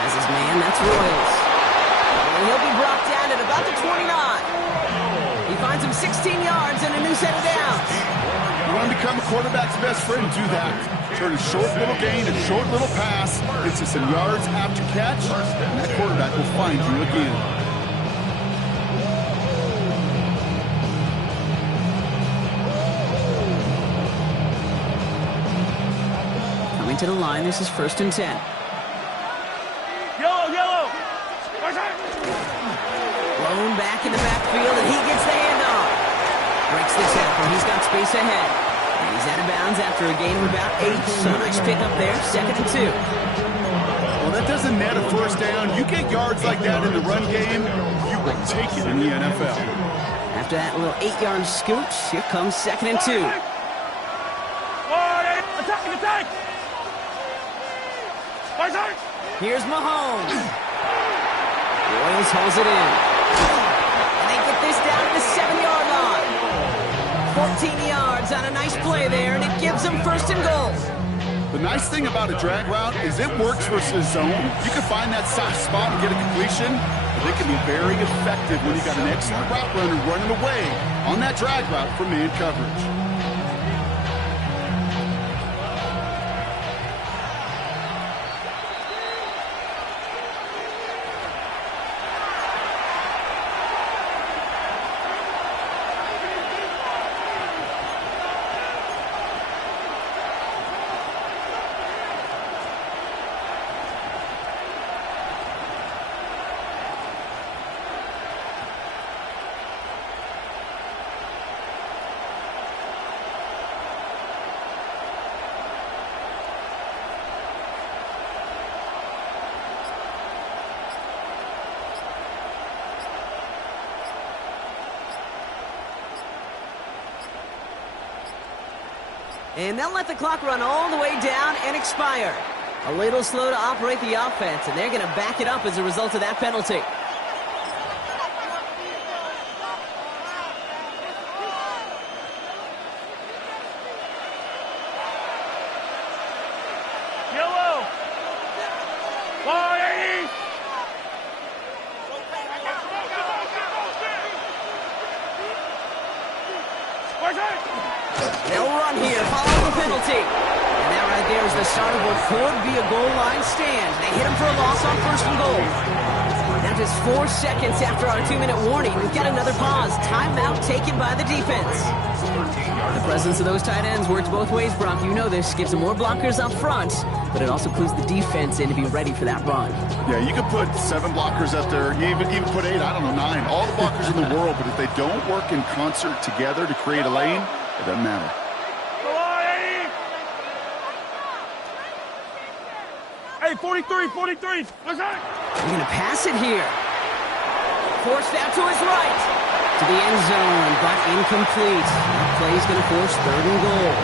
Has his man, that's Royals. And he'll be brought down at about the 29. He finds him 16 yards and a new set of downs. You want to become a quarterback's best friend, do that. Turn a short little gain and short little pass into some yards after catch, and that quarterback will find you again. Coming to the line, this is 1st and 10. Yellow. Blown back in the backfield, and he gets the handoff. Breaks the tackle. He's got space ahead. And he's out of bounds after a gain of about 8. So nice pick up there. 2nd and 2. Well, that doesn't net a first down. You get yards like that in the run game, you will take it in the NFL. After that little 8-yard scooch, here comes 2nd and 2. Attack! Here's Mahomes. Royals holds it in. And they get this down to the 7-yard line. 14 yards on a nice play there, and it gives them 1st and goal. The nice thing about a drag route is it works versus zone. You can find that soft spot and get a completion, but they can be very effective when you got an excellent route runner running away on that drag route for man coverage. And they'll let the clock run all the way down and expire. A little slow to operate the offense, and they're going to back it up as a result of that penalty. Yellow. 180. They'll run here, following the penalty. And that right there is the start of what could be a goal line stand. They hit him for a loss on 1st and goal. Now just 4 seconds after our 2-minute warning, we've got another pause. Timeout taken by the defense. The presence of those tight ends works both ways, Brock. You know this. Gives them more blockers up front, but it also clues the defense in to be ready for that run. Yeah, you could put 7 blockers up there. You even put 8, I don't know, 9. All the blockers in the world, but if they don't work in concert together to create a lane, it doesn't matter. Hey, 43. What's that? They're going to pass it here. Forced out to his right. To the end zone, but incomplete. That play's going to force 3rd and goal.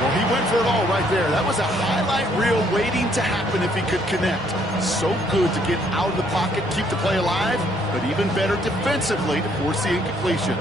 Well, he went for it all right there. That was a highlight reel waiting to happen if he could connect. So good to get out of the pocket, keep the play alive, but even better defensively to force the incompletion.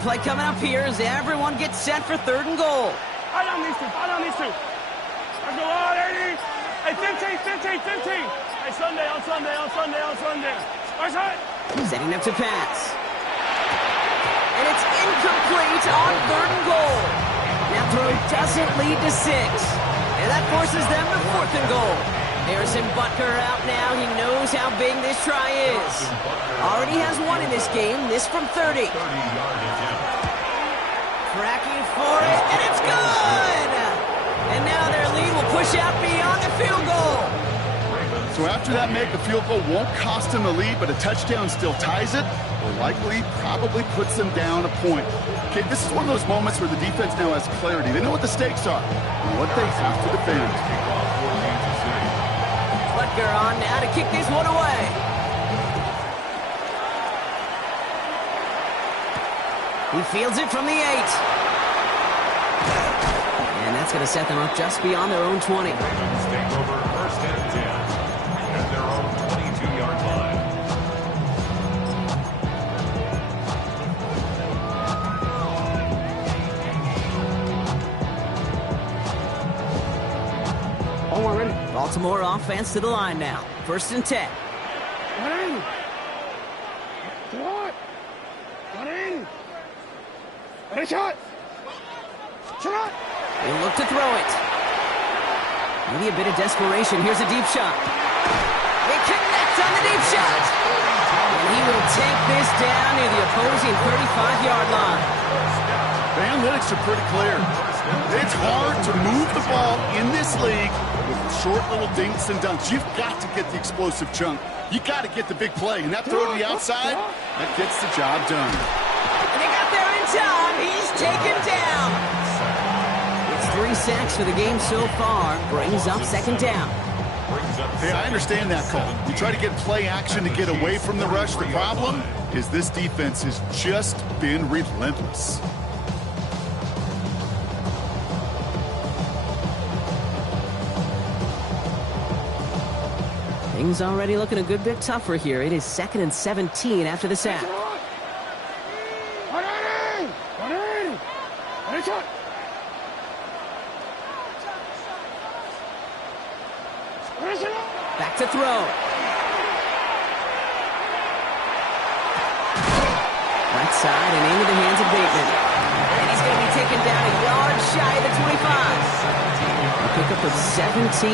Play coming up here as everyone gets set for 3rd and goal. Fight on these two. Let's go, 180. Hey, 15. Hey, Sunday. Where's that? Setting up to pass. And it's incomplete on 3rd and goal. That throw doesn't lead to 6. And that forces them to 4th and goal. Harrison Butker out now. He knows how big this try is. Already has 1 in this game, this from 30. Cracking for it, and it's good! And now their lead will push out beyond the field goal. So after that make, a field goal won't cost them the lead, but a touchdown still ties it, or likely probably puts them down a point. Okay, this is one of those moments where the defense now has clarity. They know what the stakes are and what they have to defend. Butker on now to kick this one away. He fields it from the 8. And that's going to set them up just beyond their own 20. Take over 1st and 10 at their own 22-yard line. Oh, we're ready. Baltimore offense to the line now. 1st and 10. Ready, shot. They look to throw it. Maybe a bit of desperation. Here's a deep shot. They connect on the deep shot. And he will take this down near the opposing 35-yard line. The analytics are pretty clear. It's hard to move the ball in this league with short little dinks and dunks. You've got to get the explosive chunk. You got to get the big play, and that throw to the outside, that gets the job done. And they got there in time. He's taken down. It's 3 sacks for the game so far. Brings up second down. Hey, I understand that call. You try to get play action to get away from the rush. The problem is this defense has just been relentless. Things already looking a good bit tougher here. It is 2nd and 17 after the sack. Back to throw. Right side and into the hands of Bateman. And he's going to be taken down a yard shy of the 25. A pickup of 17.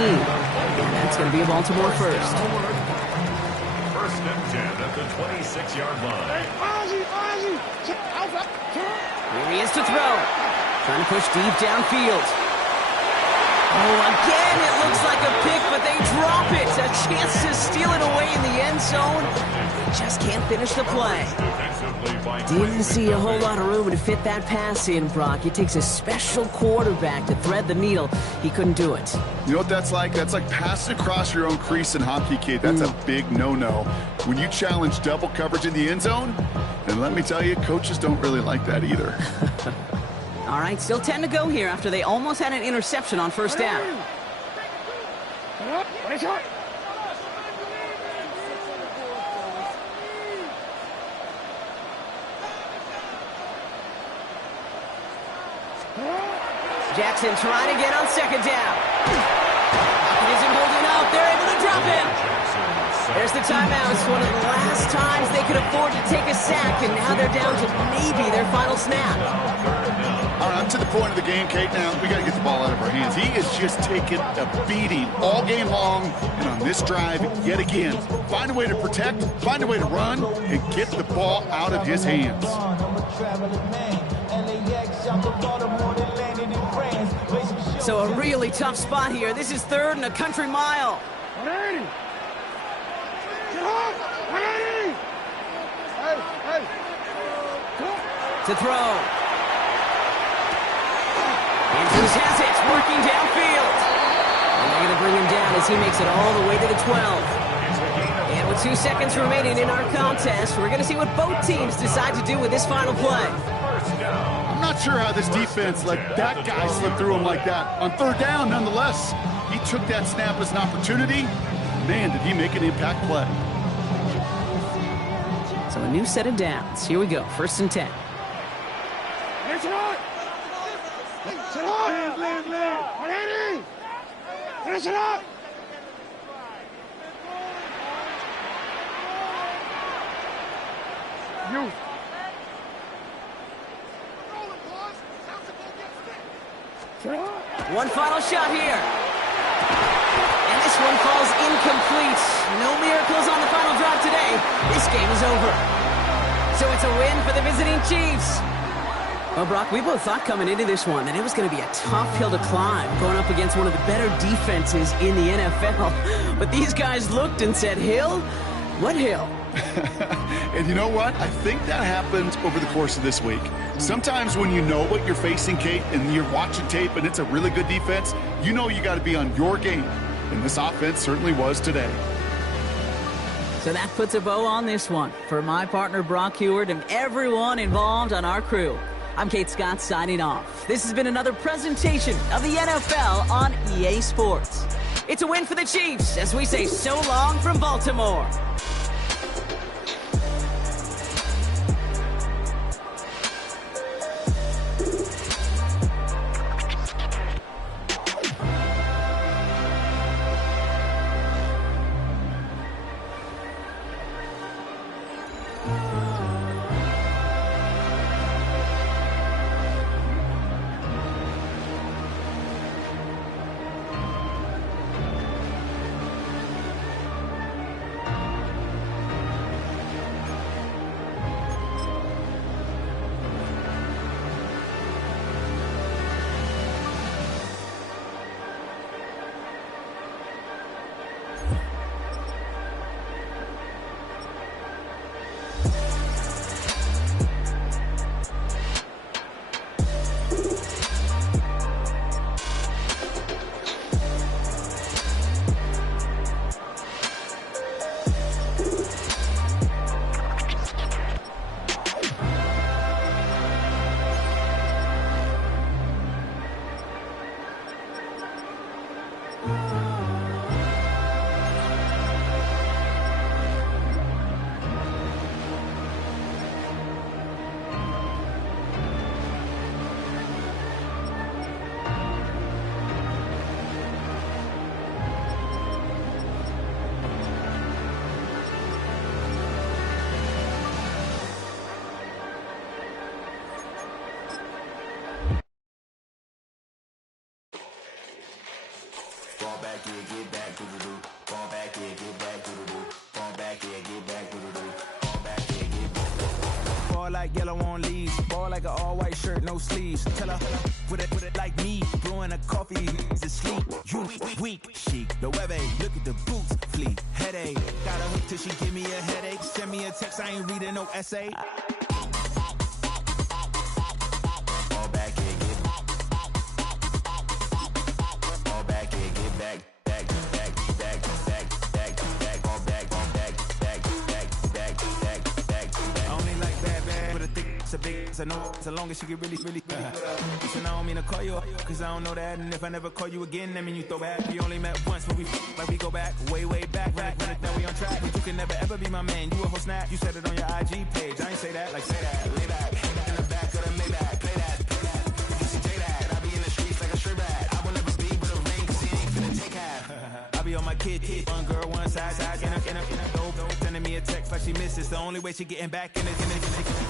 And that's going to be a Baltimore first. First and 10 at the 26-yard line. Here he is to throw. Trying to push deep downfield. Oh, again, it looks like a pick, but they drop it. A chance to steal it away in the end zone. They just can't finish the play. Didn't see a whole lot of room to fit that pass in, Brock. It takes a special quarterback to thread the needle. He couldn't do it. You know what that's like? That's like passing across your own crease in hockey, kid. That's a big no-no. When you challenge double coverage in the end zone, and let me tell you, coaches don't really like that either. All right, still 10 to go here after they almost had an interception on first down. Jackson trying to get on second down. It isn't holding up. They're able to drop him. There's the timeout. It's one of the last times they could afford to take a sack, and now they're down to maybe their final snap. All right, up to the point of the game, Kate. Now, we got to get the ball out of our hands. He is just taking a beating all game long, and on this drive, yet again, find a way to protect, find a way to run, and get the ball out of his hands. So a really tough spot here. This is 3rd and a country mile. To throw. Andrews has it, working downfield. And they're going to bring him down as he makes it all the way to the 12. And with 2 seconds remaining in our contest, we're going to see what both teams decide to do with this final play. I'm not sure how this defense let that guy slip through him like that. On 3rd down, nonetheless, he took that snap as an opportunity. Man, did he make an impact play. So a new set of downs. Here we go, 1st and 10. One final shot here. And this one falls incomplete. No miracles on the final drive today. This game is over. So it's a win for the visiting Chiefs. Well, Brock, we both thought coming into this one that it was going to be a tough hill to climb, going up against one of the better defenses in the NFL. But these guys looked and said, hill? What hill? And you know what? I think that happened over the course of this week. Sometimes when you know what you're facing, Kate, and you're watching tape and it's a really good defense, you know you got to be on your game. And this offense certainly was today. So that puts a bow on this one. For my partner, Brock Huard, and everyone involved on our crew, I'm Kate Scott signing off. This has been another presentation of the NFL on EA Sports. It's a win for the Chiefs as we say so long from Baltimore. yellow on leaves. Ball like an all-white shirt, no sleeves. Tell her, put it like me. Brewing a coffee, he's asleep. You weak, chic. The webby, look at the boots, fleet. Headache, gotta hook till she give me a headache. Send me a text, I ain't reading no essay. All back here, get all back here, get back. It's a big, it's a no, so long as she get really Listen, I don't mean to call you up, cause I don't know that. And if I never call you again, that mean you throw back. We only met once, but we like we go back, way back. Run it down, we on track. But you can never ever be my man. You a whole snap, you said it on your IG page. I ain't say that, like say that. Lay back, in the back of the Maybach. Play that. You see that. I be in the streets like a stray rat. I will never speak with a ring, cause he ain't finna take half. I be on my kid, one girl, one side, in a dope. Sending me a text like she misses. The only way she getting back in it.